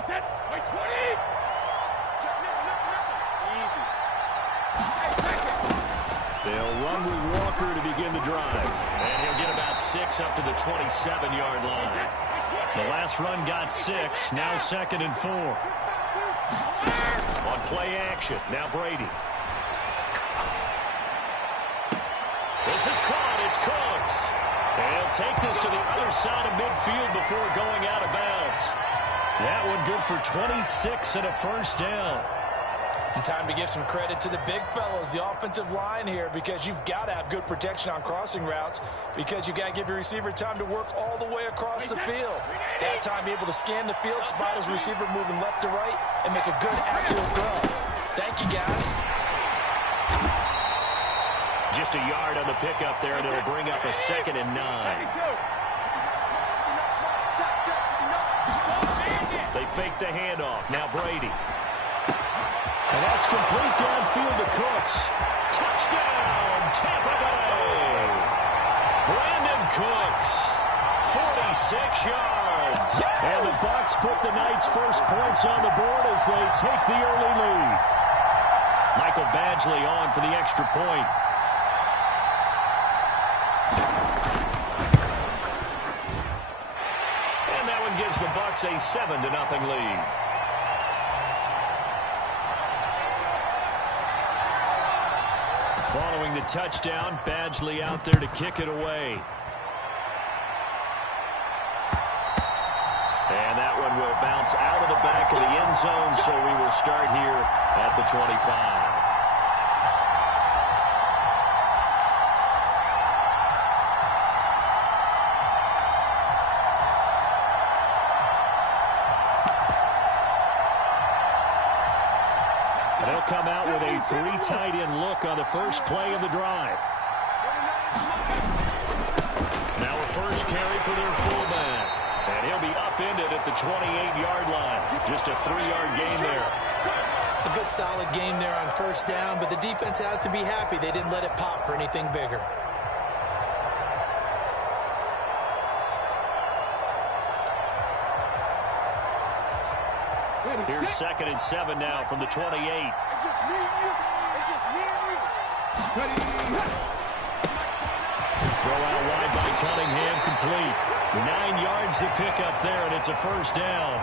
Wait, set. Wait, 20. Easy. They'll run with Walker to begin the drive. And he'll get about 6 up to the 27-yard line. The last run got 6. Now 2nd and 4. On play action. Now Brady. This is caught. It's Cooks. And he'll take this to the other side of midfield before going out of bounds. That one good for 26 and a first down. And time to give some credit to the big fellas, the offensive line here, because you've got to have good protection on crossing routes, because you've got to give your receiver time to work all the way across the field. That time be able to scan the field, spot his receiver moving left to right, and make a good, accurate throw. Thank you, guys. Just a yard on the pickup there, and it'll bring up a 2nd and 9. They fake the handoff. Now Brady. And that's complete downfield to Cooks. Touchdown, Tampa Bay. Brandon Cooks, 46 yards. And the Bucs put the Knights' first points on the board as they take the early lead. Michael Badgley on for the extra point. And that one gives the Bucs a 7-0 lead. Following the touchdown, Badgley out there to kick it away. And that one will bounce out of the back of the end zone, so we will start here at the 25. Come out with a 3 tight end look on the first play of the drive. Now a first carry for their fullback. And he'll be upended at the 28-yard line. Just a 3-yard gain there. A good solid game there on first down, but the defense has to be happy they didn't let it pop for anything bigger. Here's 2nd and 7 now from the 28. It's just me and you. It's just me and you. Throw out wide by Cunningham, complete. 9 yards to pick up there, and it's a first down.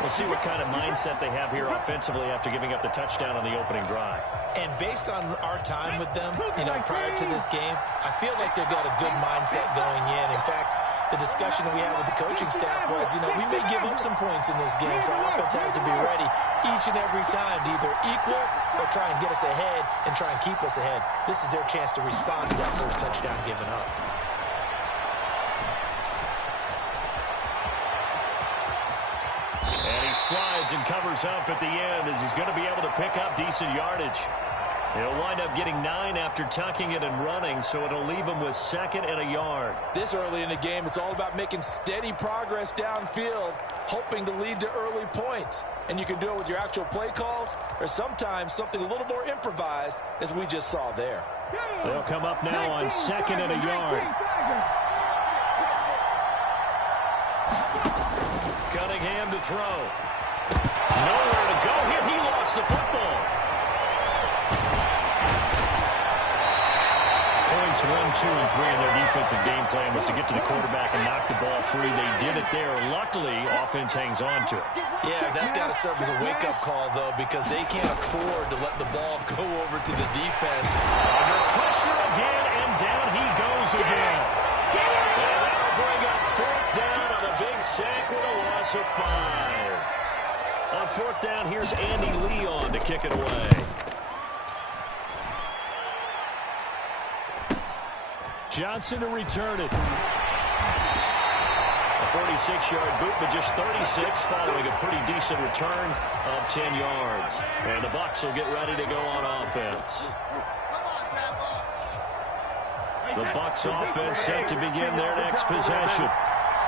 We'll see what kind of mindset they have here offensively after giving up the touchdown on the opening drive. And based on our time with them, prior to this game, I feel like they've got a good mindset going in. In fact, the discussion we had with the coaching staff was, we may give up some points in this game, so our offense has to be ready each and every time to either equal or try and get us ahead and try and keep us ahead. This is their chance to respond to that first touchdown given up. And he slides and covers up at the end as he's going to be able to pick up decent yardage. He'll wind up getting 9 after tucking it and running, so it'll leave him with 2nd and a yard. This early in the game, it's all about making steady progress downfield, hoping to lead to early points. And you can do it with your actual play calls or sometimes something a little more improvised, as we just saw there. They'll come up now on 2nd and a yard. Cunningham to throw. Nowhere to go here. He lost the football. Points 1, 2, and 3 in their defensive game plan was to get to the quarterback and knock the ball free. They did it there. Luckily, offense hangs on to it. Yeah, that's got to serve as a wake-up call, though, because they can't afford to let the ball go over to the defense. Under pressure again, and down he goes again. And that'll bring up 4th down on a big sack with a loss of 5. On 4th down, here's Andy Leon to kick it away. Johnson to return it. A 46-yard boot, but just 36 following a pretty decent return of 10 yards. And the Bucs will get ready to go on offense. The Bucs offense set to begin their next possession.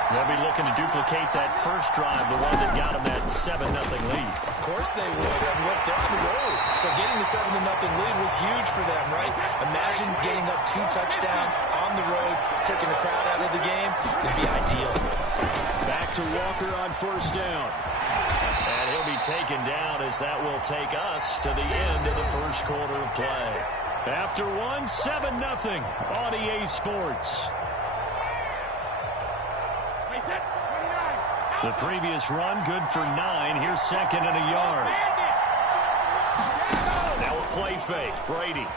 They'll be looking to duplicate that first drive, the one that got them that 7-0 lead. Of course they would. And look, they're on the road. So getting the 7-0 lead was huge for them, right? Imagine getting up 2 touchdowns on the road, taking the crowd out of the game. It'd be ideal. Back to to Walker on first down. And he'll be taken down as that will take us to the end of the first quarter of play. After one, 7-0 on EA Sports. The previous run, good for 9. Here's second and a yard. Now a play fake. Brady.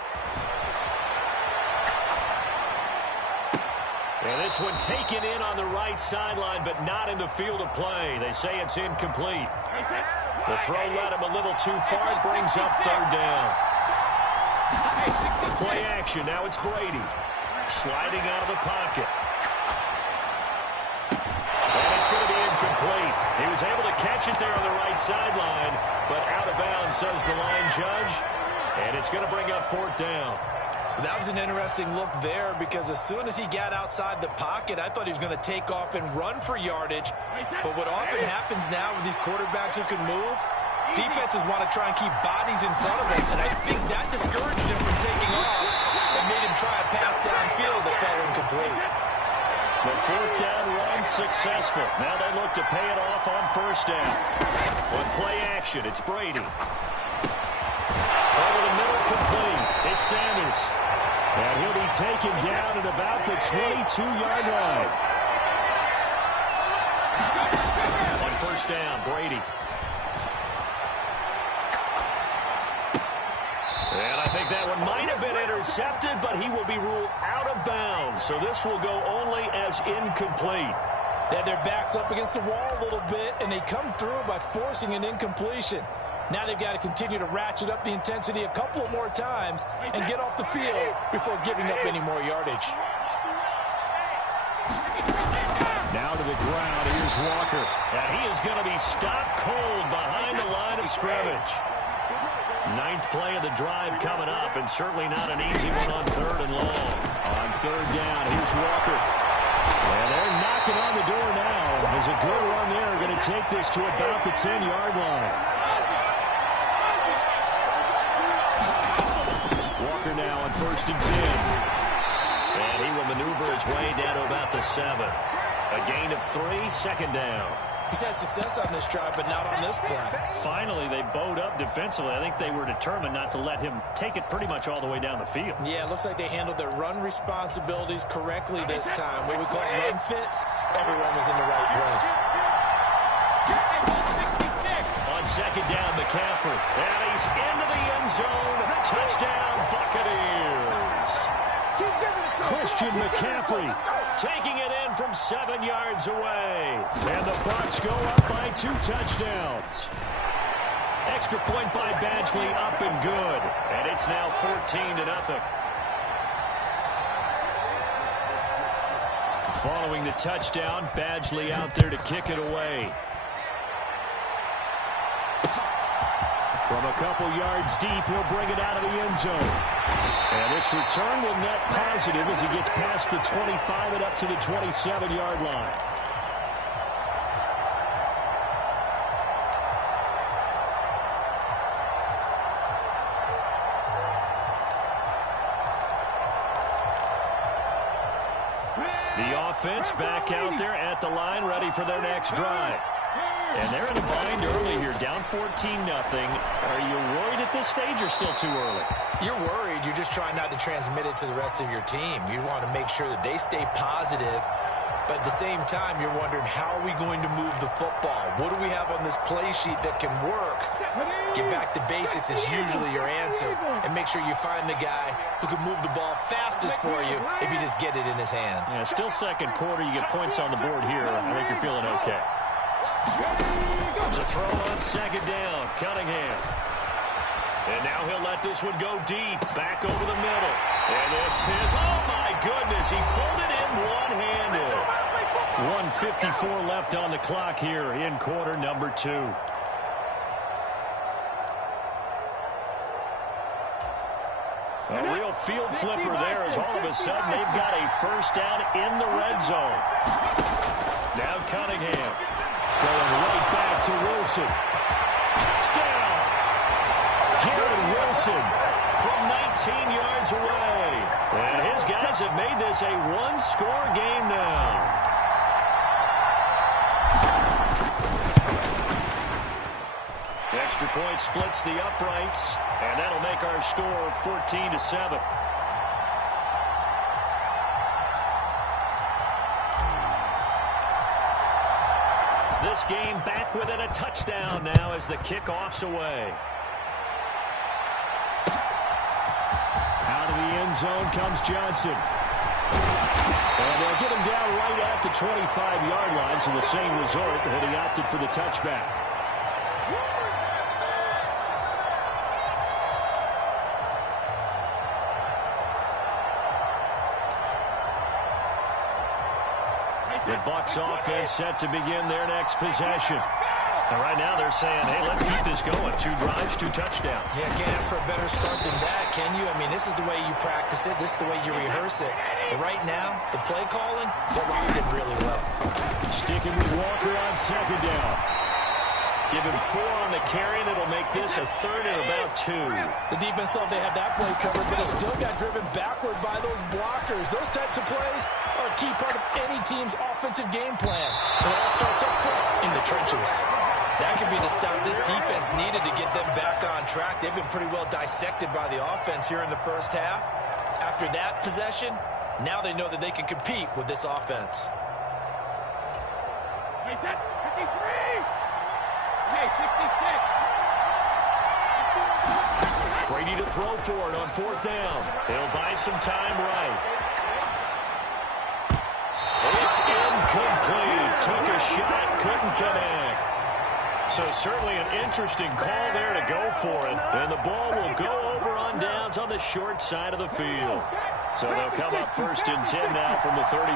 And this one taken in on the right sideline, but not in the field of play. They say it's incomplete. The throw led him a little too far. It brings up third down. Play action. Now it's Brady. Sliding out of the pocket. And it's going to be incomplete. He was able to catch it there on the right sideline, but out of bounds, says the line judge. And it's going to bring up fourth down. That was an interesting look there because as soon as he got outside the pocket, I thought he was going to take off and run for yardage. But what often happens now with these quarterbacks who can move, defenses want to try and keep bodies in front of him. And I think that discouraged him from taking off and made him try a pass downfield that fell incomplete. The fourth down run successful. Now they look to pay it off on first down. With play action, it's Brady. Over the middle, complete. It's Sanders. And he'll be taken down at about the 22-yard line. On first down, Brady. And I think that one might have been intercepted, but he will be ruled out of bounds. So this will go only as incomplete. Yeah, their back's up against the wall a little bit, and they come through by forcing an incompletion. Now they've got to continue to ratchet up the intensity a couple more times and get off the field before giving up any more yardage. Now to the ground, here's Walker. And he is going to be stopped cold behind the line of scrimmage. Ninth play of the drive coming up, and certainly not an easy one on third and long. On third down, here's Walker. And they're knocking on the door now. There's a good run there. Going to take this to about the 10-yard line. Walker now on first and 10. And he will maneuver his way down to about the 7. A gain of 3, second down. He's had success on this drive, but not on this play. Finally, they bowed up defensively. I think they were determined not to let him take it pretty much all the way down the field. Yeah, it looks like they handled their run responsibilities correctly this time. What we call run fits, everyone was in the right place. On second down, McCaffrey. And he's into the end zone. Touchdown, Buccaneers. Christian McCaffrey taking it in from 7 yards away. And the Bucs go up by 2 touchdowns. Extra point by Badgley, up and good. And it's now 14-0. Following the touchdown, Badgley out there to kick it away. From a couple yards deep, he'll bring it out of the end zone. And this return will net positive as he gets past the 25 and up to the 27-yard line. The offense back out there at the line, ready for their next drive. And they're in a bind early here, down 14-0. Are you worried at this stage or still too early? You're worried. You're just trying not to transmit it to the rest of your team. You want to make sure that they stay positive. But at the same time, you're wondering, how are we going to move the football? What do we have on this play sheet that can work? Get back to basics is usually your answer. And make sure you find the guy who can move the ball fastest for you if you just get it in his hands. Yeah, still second quarter. You get points on the board here. I think you're feeling okay. To throw on second down, Cunningham. And now he'll let this one go deep, back over the middle. And this is, oh my goodness, he pulled it in one-handed. 1:54 left on the clock here in quarter number 2. A real field flipper there as all of a sudden they've got a first down in the red zone. Now Cunningham going right back to Wilson. Touchdown! Garrett Wilson from 19 yards away. And his guys have made this a one-score game now. point splits the uprights, and that'll make our score 14-7. This game back within a touchdown now as the kickoff's away. Out of the end zone comes Johnson. And they'll get him down right at the 25-yard line, so the same result, and he opted for the touchback. The Bucs offense set to begin their next possession. And right now they're saying, hey, let's keep this going. 2 drives, 2 touchdowns. Yeah, can't ask for a better start than that, can you? I mean, this is the way you practice it. This is the way you rehearse it. But right now, the play calling, they're locked in really well. Sticking with Walker on second down. Give him 4 on the carry, and it'll make this a 3rd and about 2. The defense thought they had that play covered, but it still got driven backward by those blockers. Those types of plays are a key part of any team's offensive game plan. It all starts up front in the trenches. That could be the stop this defense needed to get them back on track. They've been pretty well dissected by the offense here in the first half. After that possession, now they know that they can compete with this offense. Hey, 53! Hey, 66! Brady to throw for it on 4th down. They'll buy some time right. It's incomplete. Took a shot, couldn't connect. So certainly an interesting call there to go for it. And the ball will go over on downs on the short side of the field. So they'll come up 1st and 10 now from the 33.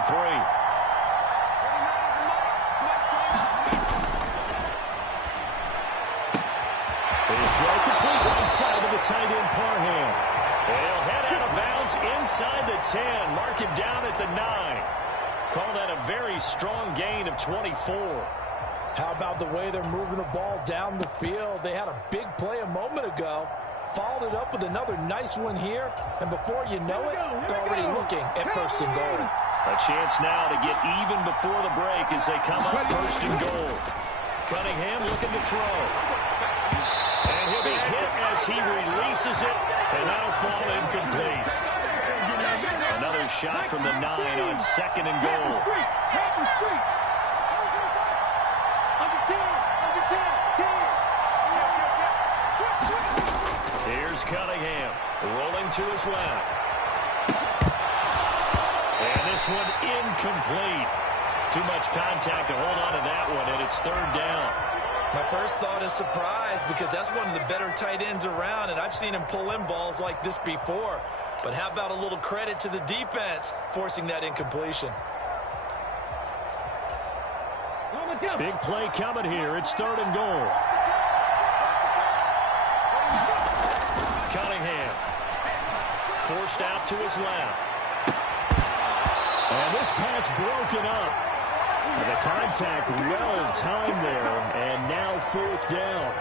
His throw complete right side of the tight end Parham. He'll head out of bounds inside the 10. Mark him down at the 9. Call that a very strong gain of 24. How about the way they're moving the ball down the field? They had a big play a moment ago, followed it up with another nice one here, and before you know it, they're already looking at 1st and goal. A chance now to get even before the break as they come up 1st and goal. Cunningham looking to throw. And he'll be hit as he releases it, and that'll fall incomplete. Another shot from the 9 on 2nd and goal. Here's Cunningham rolling to his left. And this one incomplete. Too much contact to hold on to that one, and it's 3rd down. My first thought is surprise because that's one of the better tight ends around, and I've seen him pull in balls like this before. But how about a little credit to the defense forcing that incompletion? Big play coming here. It's 3rd and goal. Cunningham forced out to his left. And this pass broken up. And the contact well timed there. And now 4th down.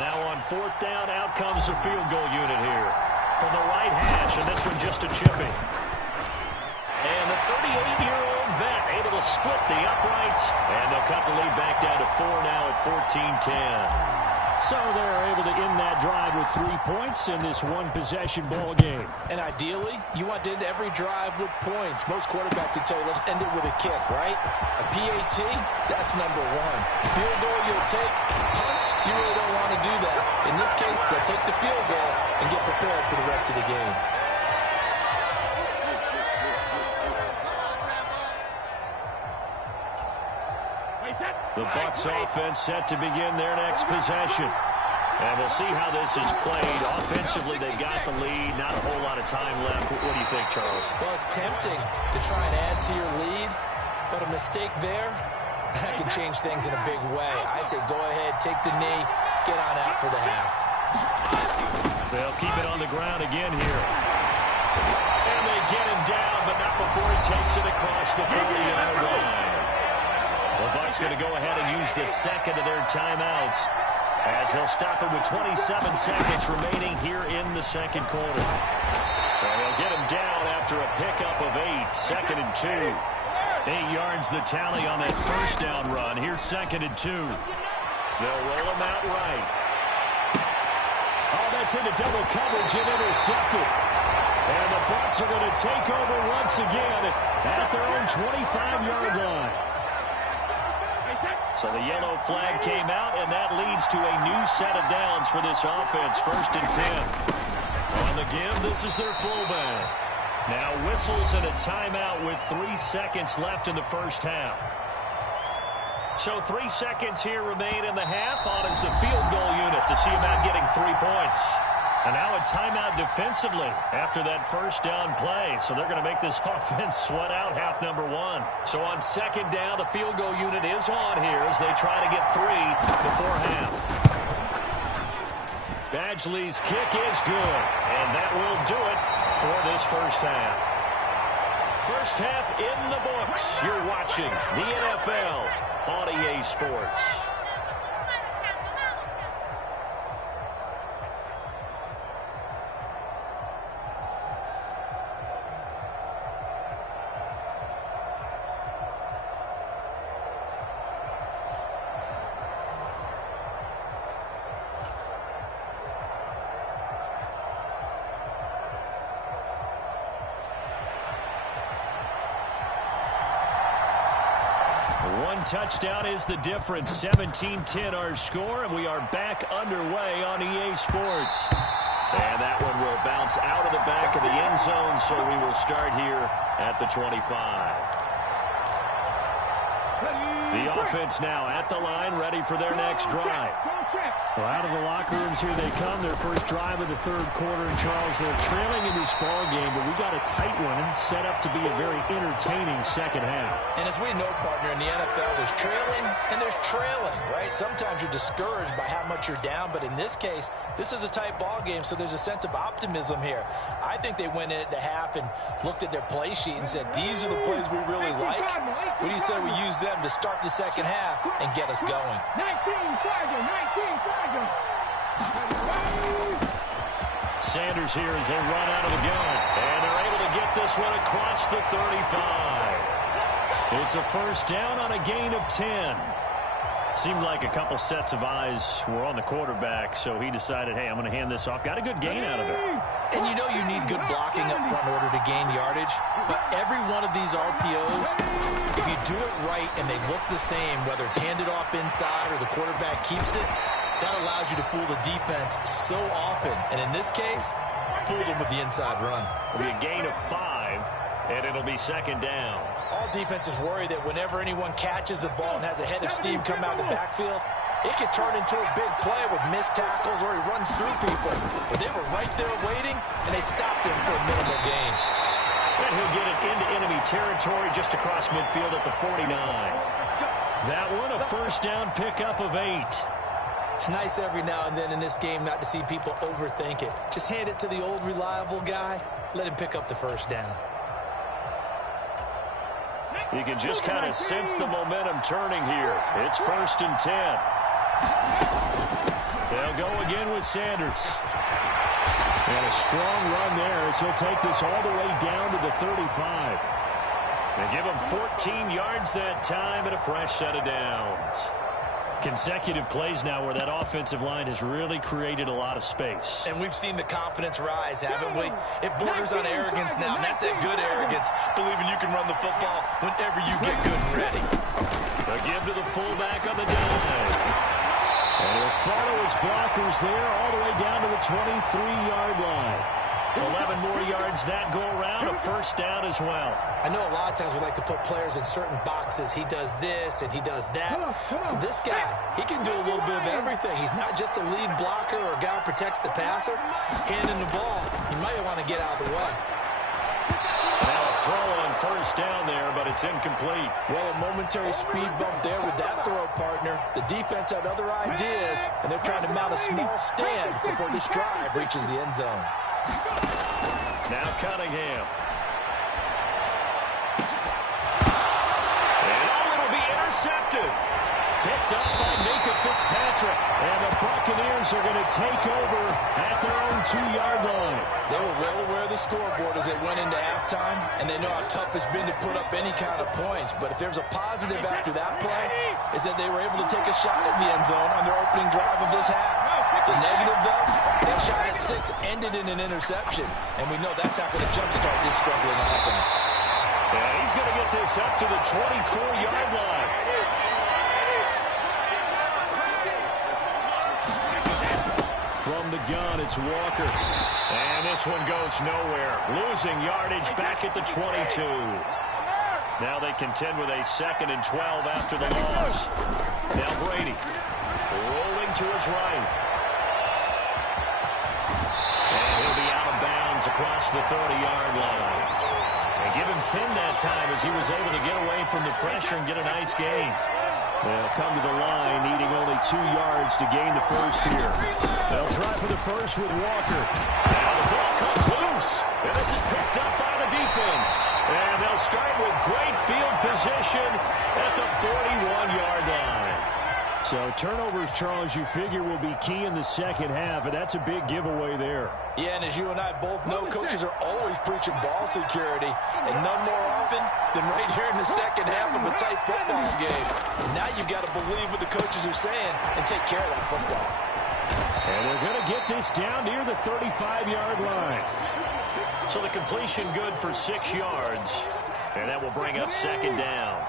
Now on 4th down, out comes the field goal unit here. From the right hash, and this one just a chipping. And the 38-year-old vet able to split the uprights. And they'll cut the lead back down to 4 now at 14-10. So they're able to end that drive with 3 points in this one-possession ball game. And ideally, you want to end every drive with points. Most quarterbacks would tell you, let's end it with a kick, right? A PAT, that's number 1. Field goal you'll take. Punts, you really don't want to do that. In this case, they'll take the field goal and get prepared for the rest of the game. The Bucs offense set to begin their next possession. And we'll see how this is played. Offensively, they've got the lead. Not a whole lot of time left. What do you think, Charles? Well, it's tempting to try and add to your lead, but a mistake there, that can change things in a big way. I say go ahead, take the knee, get on out for the half. They'll keep it on the ground again here. And they get him down, but not before he takes it across the 40-yard line. The Bucs going to go ahead and use the second of their timeouts as they'll stop it with 27 seconds remaining here in the second quarter. And they'll get him down after a pickup of 8, 2nd and 2. 8 yards the tally on that first down run. Here's 2nd and 2. They'll roll him out right. Oh, that's into double coverage and intercepted. And the Bucs are going to take over once again at their own 25-yard line. So the yellow flag came out, and that leads to a new set of downs for this offense. 1st and 10. On the give, this is their fullback. Now whistles and a timeout with 3 seconds left in the first half. So 3 seconds here remain in the half. On is the field goal unit to see about getting 3 points. And now a timeout defensively after that first down play. So they're going to make this offense sweat out half number 1. So on 2nd down, the field goal unit is on here as they try to get 3 before half. Badgley's kick is good, and that will do it for this first half. First half in the books. You're watching the NFL on EA Sports. Touchdown is the difference. 17-10 our score, and we are back underway on EA Sports. And that one will bounce out of the back of the end zone, so we will start here at the 25. The offense now at the line, ready for their next drive. Well, out of the locker rooms here they come. Their first drive of the 3rd quarter. And Charles, they're trailing in this ball game, but we got a tight one set up to be a very entertaining second half. And as we know, partner, in the NFL, there's trailing and there's trailing, right? Sometimes you're discouraged by how much you're down, but in this case, this is a tight ball game, so there's a sense of optimism here. I think they went in at the half and looked at their play sheet and said, these are the plays we really like. What do you say we use them to start the second half and get us going? 19 Sanders here as they run out of the gun. And they're able to get this one across the 35. It's a first down on a gain of 10. Seemed like a couple sets of eyes were on the quarterback, so he decided, hey, I'm going to hand this off. Got a good gain out of it. And you know you need good blocking up front in order to gain yardage. But every one of these RPOs, if you do it right and they look the same, whether it's handed off inside or the quarterback keeps it, that allows you to fool the defense so often. And in this case, fooled them with the inside run. It'll be a gain of 5, and it'll be 2nd down. All defenses worry that whenever anyone catches the ball and has a head of steam come out of the backfield, it can turn into a big play with missed tackles or he runs through people. But they were right there waiting, and they stopped him for a minimal gain. And he'll get it into enemy territory just across midfield at the 49. That one, a first down pickup of 8. It's nice every now and then in this game not to see people overthink it. Just hand it to the old reliable guy. Let him pick up the first down. You can just kind of sense the momentum turning here. It's 1st and 10. They'll go again with Sanders. And a strong run there as he'll take this all the way down to the 35. They give him 14 yards that time and a fresh set of downs. Consecutive plays now where that offensive line has really created a lot of space. And we've seen the confidence rise, haven't we? It borders on arrogance now, and that's that good arrogance, believing you can run the football whenever you get good and ready. A give to the fullback on the dive. And he'll follow his blockers there all the way down to the 23-yard line. 11 more yards that go around, a first down as well. I know a lot of times we like to put players in certain boxes. He does this and he does that. But this guy, he can do a little bit of everything. He's not just a lead blocker or a guy who protects the passer. Handing the ball, he might want to get out of the way. Now a throw on first down there, but it's incomplete. Well, a momentary speed bump there with that throw, partner. The defense had other ideas, and they're trying to mount a small stand before this drive reaches the end zone. Now Cunningham. And it'll be intercepted. Picked up by Micah Fitzpatrick. And the Buccaneers are going to take over at their own 2-yard line. They were well aware of the scoreboard as they went into halftime, and they know how tough it's been to put up any kind of points. But if there's a positive after that play, is that they were able to take a shot at the end zone on their opening drive of this half. The negative, though, that shot at 6 ended in an interception, and we know that's not going to jumpstart this struggling offense. Yeah, he's going to get this up to the 24-yard line. From the gun, it's Walker. And this one goes nowhere. Losing yardage back at the 22. Now they contend with a 2nd and 12 after the loss. Now Brady rolling to his right. And he'll be out of bounds across the 30-yard line. And give him 10 that time as he was able to get away from the pressure and get a nice gain. They'll come to the line, needing only 2 yards to gain the first here. They'll try for the first with Walker. Now the ball comes loose. And this is picked up by the defense. And they'll start with great field position at the 41-yard line. So turnovers, Charles, you figure will be key in the second half, and that's a big giveaway there. Yeah, and as you and I both know, coaches are always preaching ball security, and none more often than right here in the second half of a tight football game. Now you've got to believe what the coaches are saying and take care of that football. And they're going to get this down near the 35-yard line. So the completion good for 6 yards, and that will bring up 2nd down.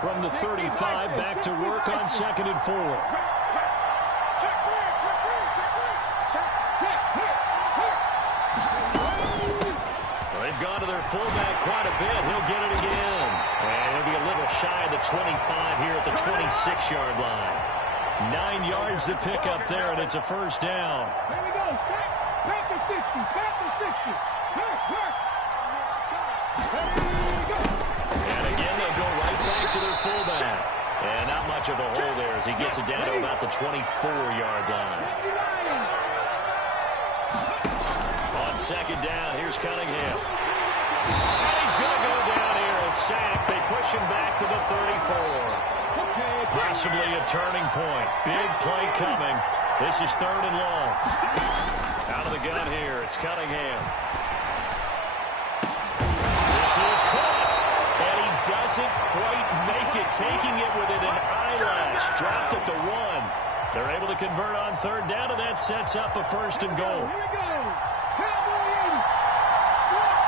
From the 35, back to work on 2nd and 4. They've gone to their fullback quite a bit. He'll get it again. And he'll be a little shy of the 25 here at the 26-yard line. 9 yards to pick up there, and it's a first down. Here we go. Back to 60. Back to 60. Work. And again, they'll go right back to their fullback. And not much of a hole there as he gets it down to about the 24-yard line. On 2nd down, here's Cunningham. And he's going to go down here, a sack. They push him back to the 34. Possibly a turning point. Big play coming. This is 3rd and long. Out of the gun here, it's Cunningham. This is caught. And he doesn't quite make it, taking it within an eyelash. Dropped at the 1. They're able to convert on 3rd down, and that sets up a 1st and goal. Here we go. Cowboy 80. Swap.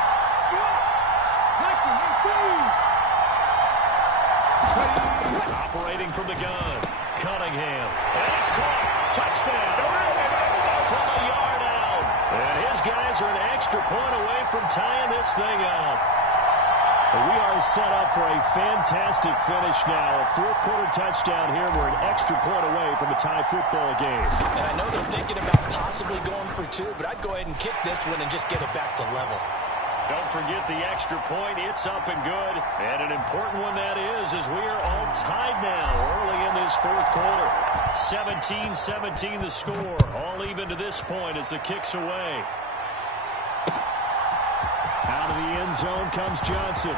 Operating from the gun. Cunningham. And it's caught. Touchdown. From a yard out. And his guys are an extra point away from tying this thing up. We are set up for a fantastic finish now. A 4th quarter touchdown here. We're an extra point away from a tie football game. And I know they're thinking about possibly going for 2, but I'd go ahead and kick this one and just get it back to level. Don't forget the extra point. It's up and good. And an important one that is, as we are all tied now early in this 4th quarter. 17-17 the score. All even to this point as the kick's away. Out of the end zone comes Johnson.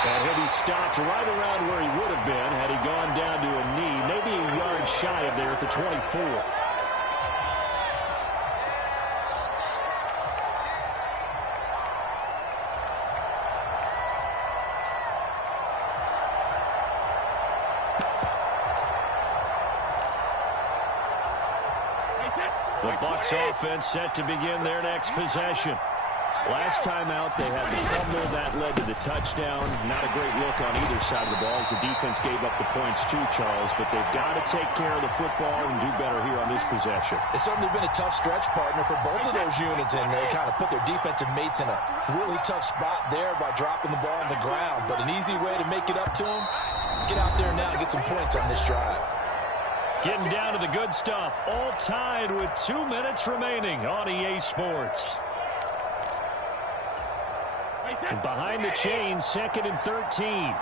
And he'll be stopped right around where he would have been had he gone down to a knee. Maybe a yard shy of there at the 24. The Bucs offense set to begin their next possession. Last time out, they had the fumble that led to the touchdown. Not a great look on either side of the ball as the defense gave up the points too, Charles. But they've got to take care of the football and do better here on this possession. It's certainly been a tough stretch, partner, for both of those units, and they kind of put their defensive mates in a really tough spot there by dropping the ball on the ground. But an easy way to make it up to them, get out there now and get some points on this drive. Getting down to the good stuff. All tied with 2 minutes remaining on EA Sports. And behind the chains, 2nd and 13.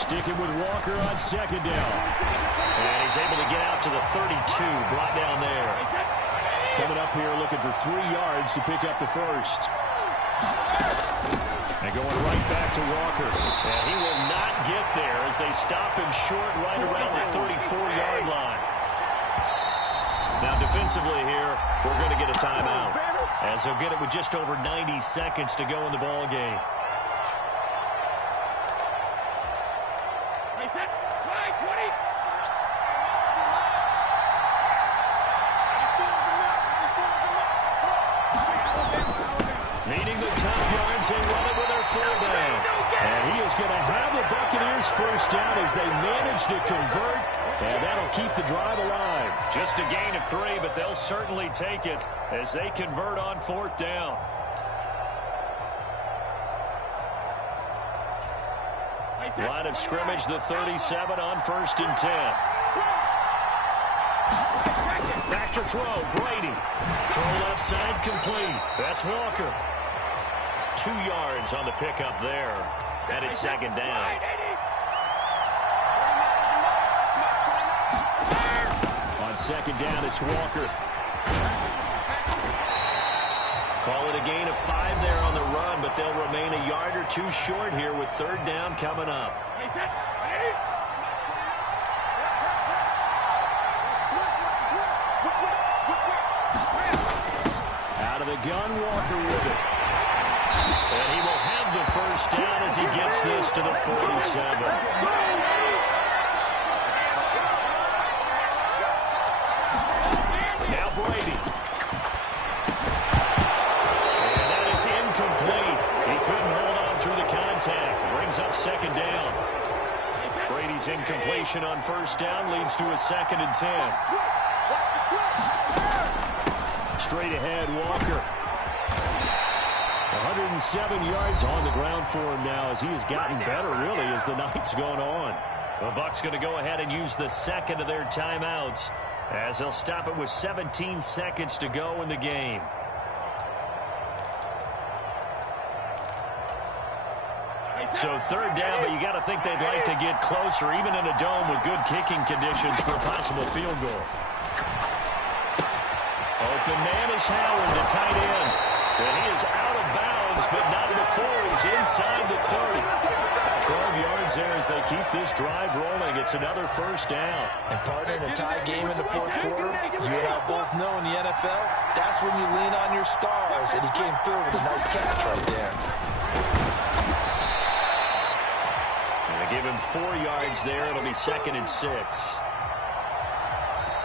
Sticking with Walker on second down. And he's able to get out to the 32, brought down there. Coming up here looking for 3 yards to pick up the first. And going right back to Walker. And he will not get there as they stop him short right around the 34-yard line. Now defensively here, we're going to get a timeout, as they'll get it with just over 90 seconds to go in the ball game. Meeting the top yards and running with their fullback. And he is going to have the Buccaneers first down as they manage to convert, and that'll keep the drive alive. Just a gain of 3, but they'll certainly take it as they convert on 4th down. Line of scrimmage, the 37 on 1st and 10. Back to throw, Brady. Throw left side, complete. That's Walker. 2 yards on the pickup there. Headed 2nd down. On 2nd down, it's Walker. Call it a gain of 5 there on the run, but they'll remain a yard or 2 short here with 3rd down coming up. Out of the gun, Walker with it. And he will have the first down as he gets this to the 47. Now Brady. And that is incomplete. He couldn't hold on through the contact. Brings up 2nd down. Brady's incompletion on 1st down leads to a 2nd and 10. Straight ahead, Walker. 107 yards on the ground for him now as he has gotten better, really, as the night's going on. The Bucs going to go ahead and use the 2nd of their timeouts as they'll stop it with 17 seconds to go in the game. So 3rd down, but you got to think they'd like to get closer, even in a dome with good kicking conditions for a possible field goal. Open man is Howard, the tight end. And he is out of bounds, but not before he's inside the 30. 12 yards there as they keep this drive rolling. It's another 1st down. And partner, in a tie game in the 4th quarter, you and I both know in the NFL, that's when you lean on your stars, and he came through with a nice catch right there. And they give him 4 yards there. It'll be 2nd and 6.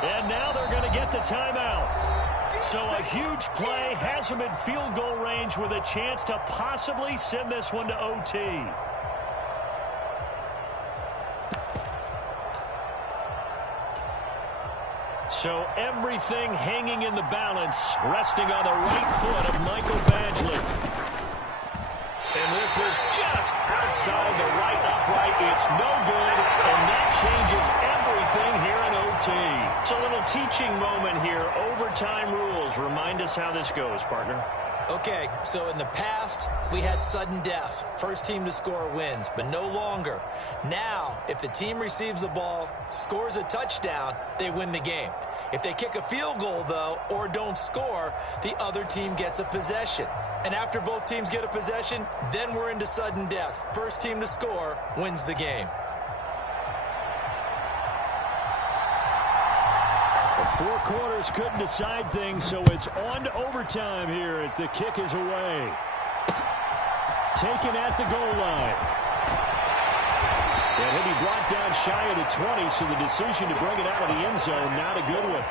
And now they're going to get the timeout. So a huge play has him in field goal range with a chance to possibly send this one to OT. So everything hanging in the balance, resting on the right foot of Michael Badgley. And this is just outside the right upright. It's no good, and that changes everything here in OT. It's a little teaching moment here. Overtime rules. Remind us how this goes, partner. Okay, so in the past, we had sudden death. First team to score wins, but no longer. Now, if the team receives the ball, scores a touchdown, they win the game. If they kick a field goal, though, or don't score, the other team gets a possession. And after both teams get a possession, then we're into sudden death. First team to score wins the game. The 4 quarters couldn't decide things, so it's on to overtime here as the kick is away. Taken at the goal line. And he'll be brought down shy of the 20, so the decision to bring it out of the end zone, not a good one.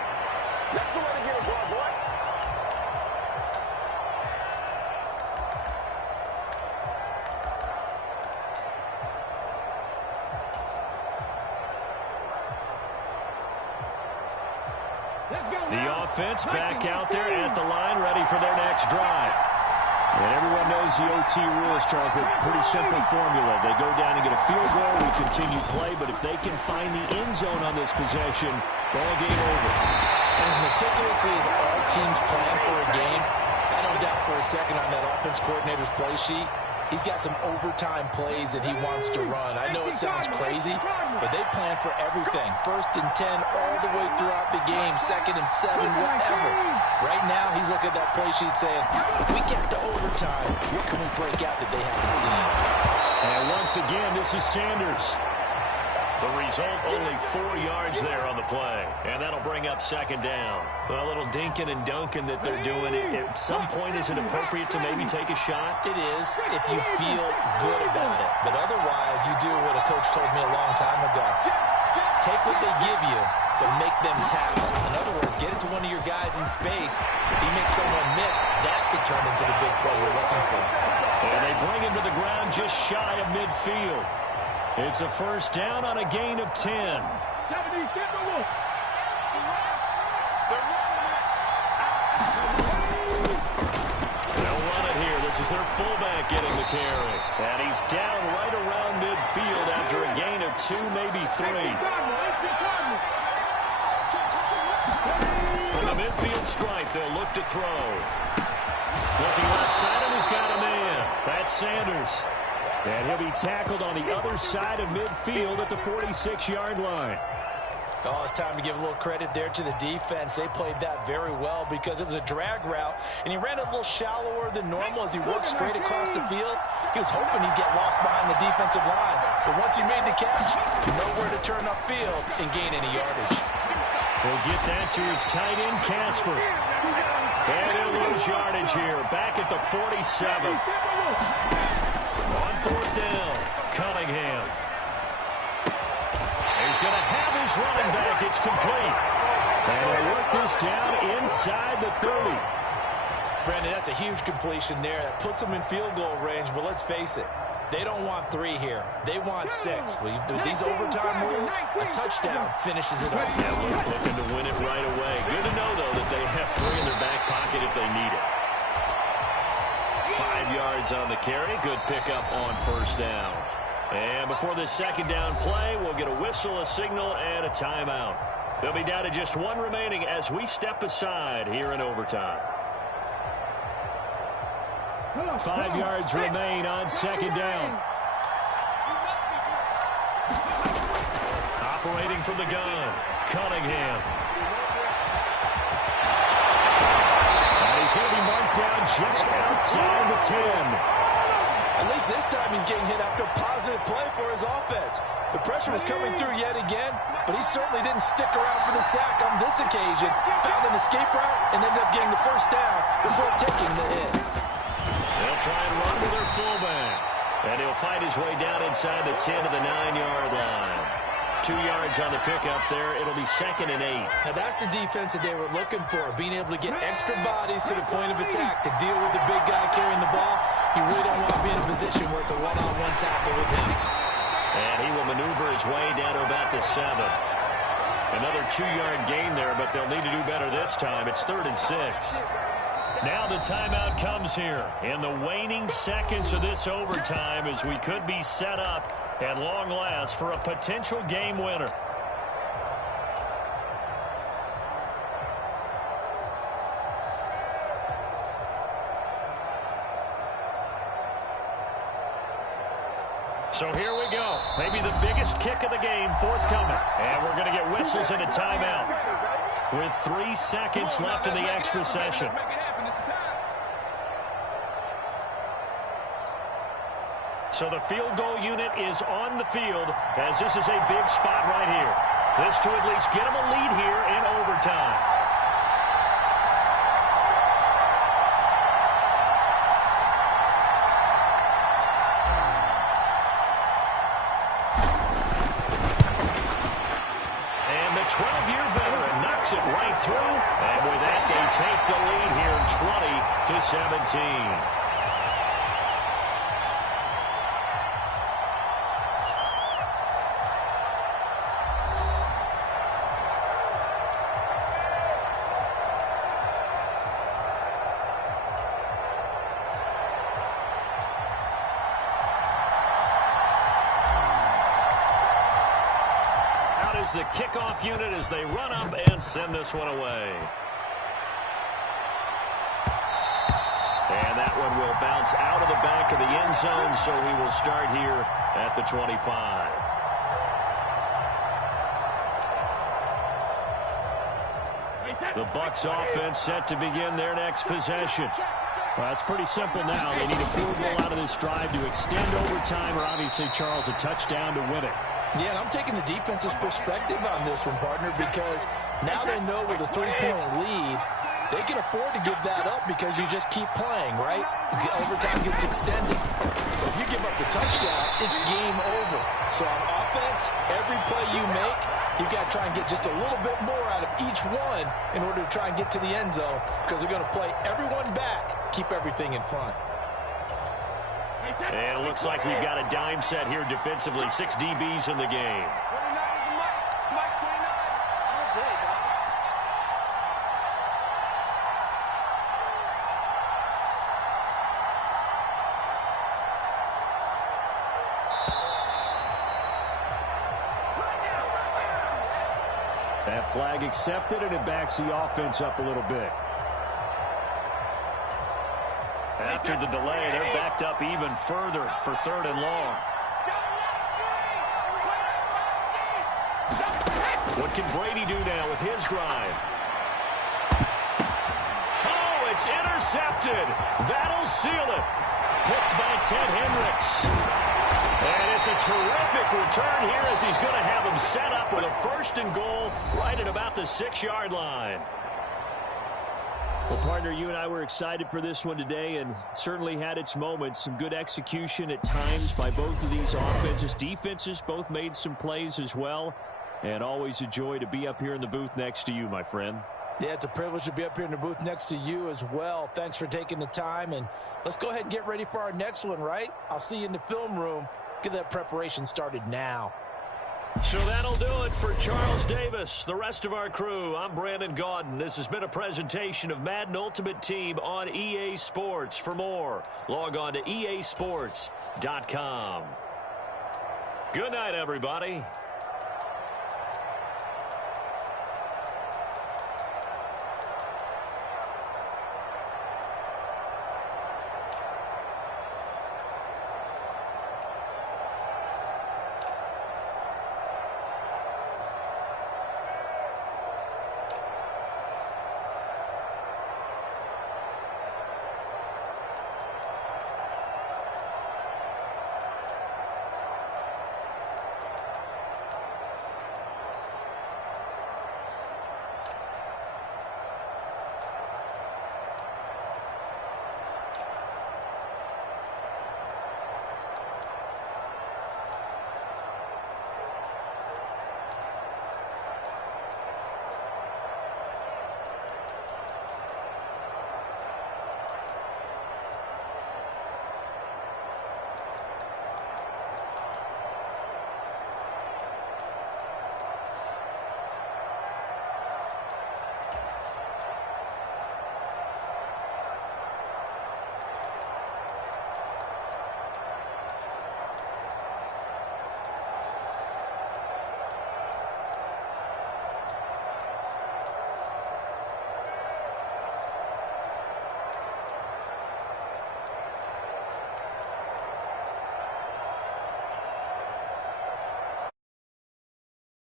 The offense back out there at the line, ready for their next drive. And everyone knows the OT rules, Charles, but pretty simple formula. They go down and get a field goal, we continue play, but if they can find the end zone on this possession, ball game over. And as meticulously as all teams plan for a game, I don't doubt for a second on that offense coordinator's play sheet, He's got some overtime plays that he wants to run. I know it sounds crazy, but they plan for everything. 1st and 10 all the way throughout the game, 2nd and 7, whatever. Right now, he's looking at that play sheet saying, if we get to overtime, what can we break out that they haven't seen? And once again, this is Sanders. The result, only 4 yards there on the play. And that'll bring up 2nd down. A little dinking and dunking that they're doing. At some point, is it appropriate to maybe take a shot? It is, if you feel good about it. But otherwise, you do what a coach told me a long time ago. Take what they give you, but make them tackle. In other words, get it to one of your guys in space. If he makes someone miss, that could turn into the big play you're looking for. And they bring him to the ground just shy of midfield. It's a 1st down on a gain of 10. They'll run it here. This is their fullback getting the carry. And he's down right around midfield after a gain of 2, maybe 3. From the midfield stripe, they'll look to throw. Looking left side, and he's got a man. That's Sanders. And he'll be tackled on the other side of midfield at the 46-yard line. Oh, it's time to give a little credit there to the defense. They played that very well because it was a drag route, and he ran a little shallower than normal as he worked straight across the field. He was hoping he'd get lost behind the defensive line, but once he made the catch, nowhere to turn upfield and gain any yardage. He'll get that to his tight end, Casper. And he'll lose yardage here, back at the 47. On 4th down, Cunningham. He's going to have his running back. It's complete. And he'll work this down inside the 30. Brandon, that's a huge completion there. That puts them in field goal range, but let's face it, they don't want 3 here. They want 6. With these overtime rules, a touchdown finishes it off. Yeah, looking to win it right away. Good to know, though, that they have 3 in their back pocket if they need it. 5 yards on the carry. Good pickup on 1st down. And before this 2nd down play, we'll get a whistle, a signal, and a timeout. They'll be down to just 1 remaining as we step aside here in overtime. 5 yards remain on 2nd down. Operating from the gun, Cunningham. He's going to be marked down just outside the 10. At least this time he's getting hit after a positive play for his offense. The pressure was coming through yet again, but he certainly didn't stick around for the sack on this occasion. Found an escape route and ended up getting the 1st down before taking the hit. They'll try and run with their fullback. And he'll fight his way down inside the 10 to the 9-yard line. 2 yards on the pickup there. It'll be 2nd and 8. Now that's the defense that they were looking for, being able to get extra bodies to the point of attack to deal with the big guy carrying the ball. You really don't want to be in a position where it's a one-on-one tackle with him. And he will maneuver his way down to about the 7. Another 2-yard gain there, but they'll need to do better this time. It's 3rd and 6. Now the timeout comes here in the waning seconds of this overtime as we could be set up at long last for a potential game winner. So here we go. Maybe the biggest kick of the game forthcoming. And we're going to get whistles and a timeout with 3 seconds left in the extra session. So the field goal unit is on the field as this is a big spot right here. This to at least get them a lead here in overtime. And the 12-year veteran knocks it right through. And with that, they take the lead here 20-17. The kickoff unit as they run up and send this one away. And that one will bounce out to the back of the end zone, so we will start here at the 25. The Bucs offense set to begin their next possession. Well, it's pretty simple now. They need a field goal out of this drive to extend overtime, or obviously, Charles, a touchdown to win it. Yeah, and I'm taking the defense's perspective on this one, partner, because now they know with a 3-point lead, they can afford to give that up because you just keep playing, right? The overtime gets extended. So if you give up the touchdown, it's game over. So on offense, every play you make, you've got to try and get just a little bit more out of each one in order to try and get to the end zone, because they're going to play everyone back, keep everything in front. And it looks like we've got a dime set here defensively. 6 DBs in the game. That flag accepted, and it backs the offense up a little bit. After the delay, they're backed up even further for 3rd and long. What can Brady do now with his drive? Oh, it's intercepted. That'll seal it. Picked by Ted Hendricks. And it's a terrific return here as he's going to have him set up with a 1st and goal right at about the 6-yard line. Well, partner, you and I were excited for this one today, and certainly had its moments. Some good execution at times by both of these offenses. Defenses both made some plays as well, and always a joy to be up here in the booth next to you, my friend. Yeah, it's a privilege to be up here in the booth next to you as well. Thanks for taking the time, and let's go ahead and get ready for our next one, right? I'll see you in the film room. Get that preparation started now. So that'll do it for Charles Davis, the rest of our crew. I'm Brandon Gaudin. This has been a presentation of Madden Ultimate Team on EA Sports. For more, log on to easports.com. Good night, everybody.